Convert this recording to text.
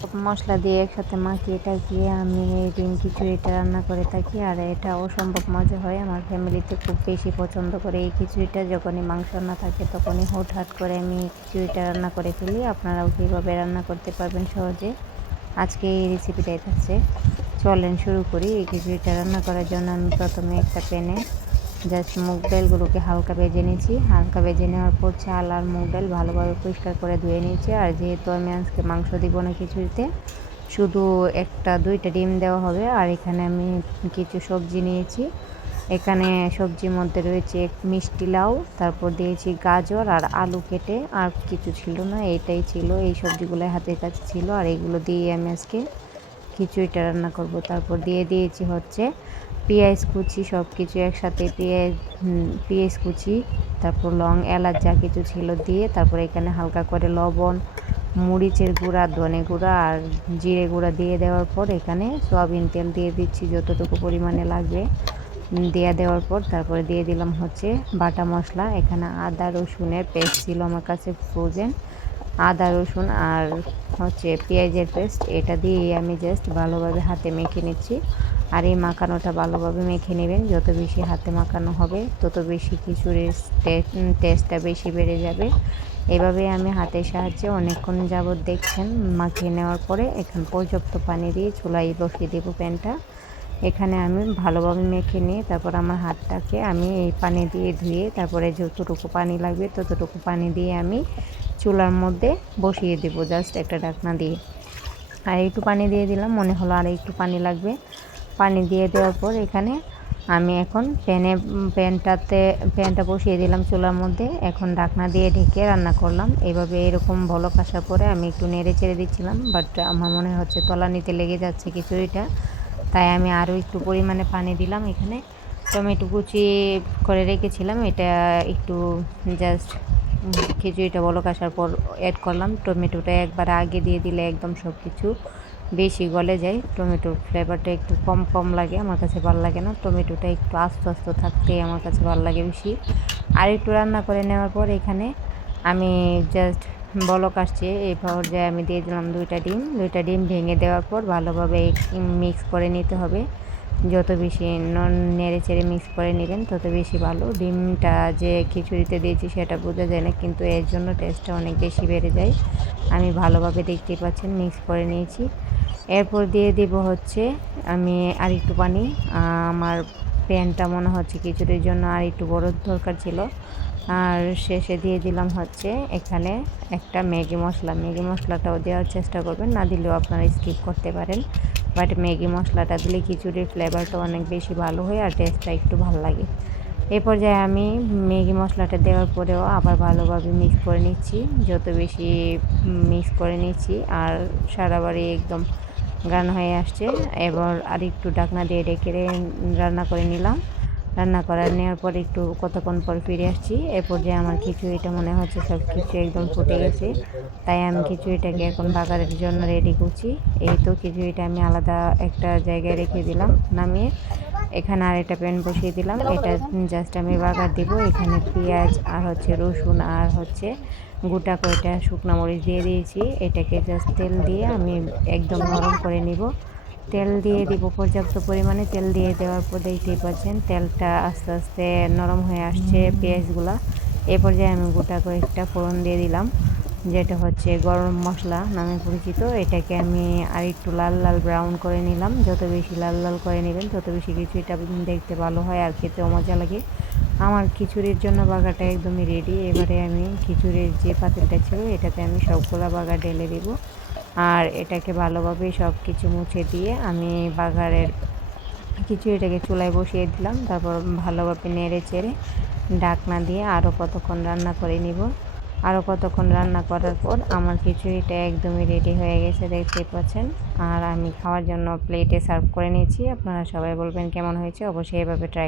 সব মশলা দিয়ে একসাথে মাখিয়ে টাকিয়ে আমি এই ডিম খিচুড়িটা রান্না করে থাকি, আর এটা অসম্ভব মজা হয়। আমার ফ্যামিলিতে খুব বেশি পছন্দ করে এই খিচুড়িটা। যখনই মাংস না থাকে তখনই হুটহাট করে আমি খিচুড়িটা রান্না করে ফেলি। আপনারাও কীভাবে রান্না করতে পারবেন সহজে, আজকে এই রেসিপিটাই থাকছে। চলেন শুরু করি। এই খিচুড়িটা রান্না করার জন্য আমি প্রথমে একটা প্যানে জাস্ট মুগ ডালগুলোকে হালকা ভেজে নিয়েছি। হালকা ভেজে নেওয়ার পর চাল আর মুগ ডাল ভালোভাবে পরিষ্কার করে ধুয়ে নিয়েছি। আর যেহেতু আমি আজকে মাংস দিব না খিচুড়িতে, শুধু একটা দুইটা ডিম দেওয়া হবে। আর এখানে আমি কিছু সবজি নিয়েছি। এখানে সবজির মধ্যে রয়েছে মিষ্টি লাউ, তারপর দিয়েছি গাজর আর আলু কেটে, আর কিছু ছিল না, এটাই ছিল। এই সবজিগুলো হাতের কাছে ছিল, আর এইগুলো দিয়ে আমি আজকে খিচুড়িটা রান্না করব। তারপর দিয়ে দিয়েছি হচ্ছে পেঁয়াজ কুচি, সব কিছু একসাথে পেঁয়াজ কুচি, তারপর লং এলাচ যা কিছু ছিল দিয়ে, তারপর এখানে হালকা করে লবণ, মরিচের গুঁড়া, ধনে গুঁড়া আর জিরে গুঁড়া দিয়ে দেওয়ার পর এখানে সয়াবিন তেল দিয়ে দিচ্ছি যতটুকু পরিমাণে লাগবে। দেওয়ার পর তারপরে দিয়ে দিলাম হচ্ছে বাটা মশলা। এখানে আদা রসুনের পেস্ট ছিল আমার কাছে, ফ্রোজেন আদা রসুন আর হচ্ছে পেঁয়াজের পেস্ট। এটা দিয়ে আমি জাস্ট ভালোভাবে হাতে মেখে নিচ্ছি। আর এই মাখানোটা ভালোভাবে মেখে নেবেন। যত বেশি হাতে মাখানো হবে তত বেশি খিচুড়ির টেস্টটা বেশি বেড়ে যাবে। এভাবে আমি হাতের সাহায্যে অনেকক্ষণ যাবৎ দেখছেন মাখিয়ে নেওয়ার পরে এখন পর্যাপ্ত পানি দিয়ে চুলায় বসিয়ে দেবো প্যানটা। এখানে আমি ভালোভাবে মেখে নিয়ে তারপর আমার হাতটাকে আমি এই পানি দিয়ে ধুয়ে তারপরে যতটুকু পানি লাগবে ততটুকু পানি দিয়ে আমি চুলার মধ্যে বসিয়ে দেবো জাস্ট একটা ঢাকনা দিয়ে। আর একটু পানি দিয়ে দিলাম, মনে হলো আর একটু পানি লাগবে। পানি দিয়ে দেওয়ার পর এখানে আমি এখন প্যানটা বসিয়ে দিলাম চুলার মধ্যে। এখন ঢাকনা দিয়ে ঢেকে রান্না করলাম। এভাবে এরকম বলক আসার পরে আমি একটু নেড়ে চেড়ে দিচ্ছিলাম, বাট আমার মনে হচ্ছে তলানিতে লেগে যাচ্ছে খিচুড়িটা, তাই আমি আরও একটু পরিমাণে পানি দিলাম। এখানে টমেটো কুচি করে রেখেছিলাম, এটা একটু জাস্ট খিচুড়িটা বলক আসার পর অ্যাড করলাম। টমেটোটা একবার আগে দিয়ে দিলে একদম সব কিছু বেশি গলে যায়। টমেটোর ফ্লেভারটা একটু কম কম লাগে, আমার কাছে ভালো লাগে না। টমেটোটা একটু আস্তে আস্তে থাকতেই আমার কাছে ভালো লাগে বেশি। আর একটু রান্না করে নেওয়ার পর এখানে আমি জাস্ট বলক আসছে এই পর্যায়ে আমি দিয়ে দিলাম দুইটা ডিম ভেঙে দেওয়ার পর ভালোভাবে মিক্স করে নিতে হবে। যত বেশি নেড়ে চেড়ে মিক্স করে নেবেন তত বেশি ভালো। ডিমটা যে খিচুড়িতে দিয়েছি সেটা বোঝা যায় না, কিন্তু এর জন্য টেস্টটা অনেক বেশি বেড়ে যায়। আমি ভালোভাবে দেখতেই পাচ্ছেন মিক্স করে নিয়েছি। এরপর দিয়ে দিব হচ্ছে আমি আর একটু পানি। আমার প্যানটা মনে হচ্ছে খিচুড়ির জন্য আর একটু বড় দরকার ছিল। আর শেষে দিয়ে দিলাম হচ্ছে এখানে একটা ম্যাগি মশলাটাও দেওয়ার চেষ্টা করবেন, না দিলেও আপনারা স্কিপ করতে পারেন। বাট ম্যাগি মশলাটা দিলে খিচুড়ির ফ্লেভারটা অনেক বেশি ভালো হয় আর টেস্টটা একটু ভালো লাগে। এ পর্যায়ে আমি ম্যাগি মশলাটা দেওয়ার পরেও আবার ভালোভাবে মিক্স করে নিচ্ছি। যত বেশি মিক্স করে নিচ্ছি আর সারা বাড়ি একদম রান্না হয়ে আসছে। এবার আর একটু ঢাকনা দিয়ে ঢেকে রান্না করে নিলাম। রান্না করে নেওয়ার পর একটু কতক্ষণ পর ফিরে আসছি। এ পর্যায়ে আমার খিচুড়িটা মনে হচ্ছে সব কিছু একদম ফুটে গেছে, তাই আমি খিচুড়িটাকে এখন বাগারের জন্য রেডি করছি। এই তো খিচুড়িটা আমি আলাদা একটা জায়গায় রেখে দিলাম নামিয়ে। এখানে আর একটা প্যান বসিয়ে দিলাম, এটা জাস্ট আমি বাগার দিব। এখানে পেঁয়াজ আর হচ্ছে রসুন আর হচ্ছে গোটা কয়টা শুকনো মরিচ দিয়ে দিয়েছি। এটাকে জাস্ট তেল দিয়ে আমি একদম নরম করে নিব। তেল দিয়ে দিব পর্যাপ্ত পরিমাণে। তেল দিয়ে দেওয়ার পর দেখতেই পাচ্ছেন তেলটা আস্তে আস্তে নরম হয়ে আসছে পেঁয়াজগুলা। এ পর্যায়ে আমি গোটা কয়েকটা ফোড়ন দিয়ে দিলাম, যেটা হচ্ছে গরম মশলা নামে পরিচিত। এটাকে আমি আর একটু লাল লাল ব্রাউন করে নিলাম। যত বেশি লাল লাল করে নেবেন তত বেশি খিচুড়িটা দেখতে ভালো হয় আর খেতেও মজা লাগে। আমার খিচুড়ির জন্য বাগারটা একদমই রেডি। এবারে আমি খিচুড়ির যে পাতিলটা ছিল এটাতে আমি সবগুলা বাগার ঢেলে দিব। আর এটাকে ভালোভাবে সব কিছু মুছে দিয়ে আমি বাগারের খিচুড়িটাকে চুলায় বসিয়ে দিলাম। তারপর ভালোভাবে নেড়ে চেড়ে ঢাকনা দিয়ে আরও কতক্ষণ রান্না করে নিব। আরও কতক্ষণ রান্না করার পর আমার খিচুড়িটা একদমই রেডি হয়ে গেছে, দেখতেই পাচ্ছেন। আর আমি খাওয়ার জন্য প্লেটে সার্ভ করে নিয়েছি। আপনারা সবাই বলবেন কেমন হয়েছে, অবশ্যই এভাবে ট্রাই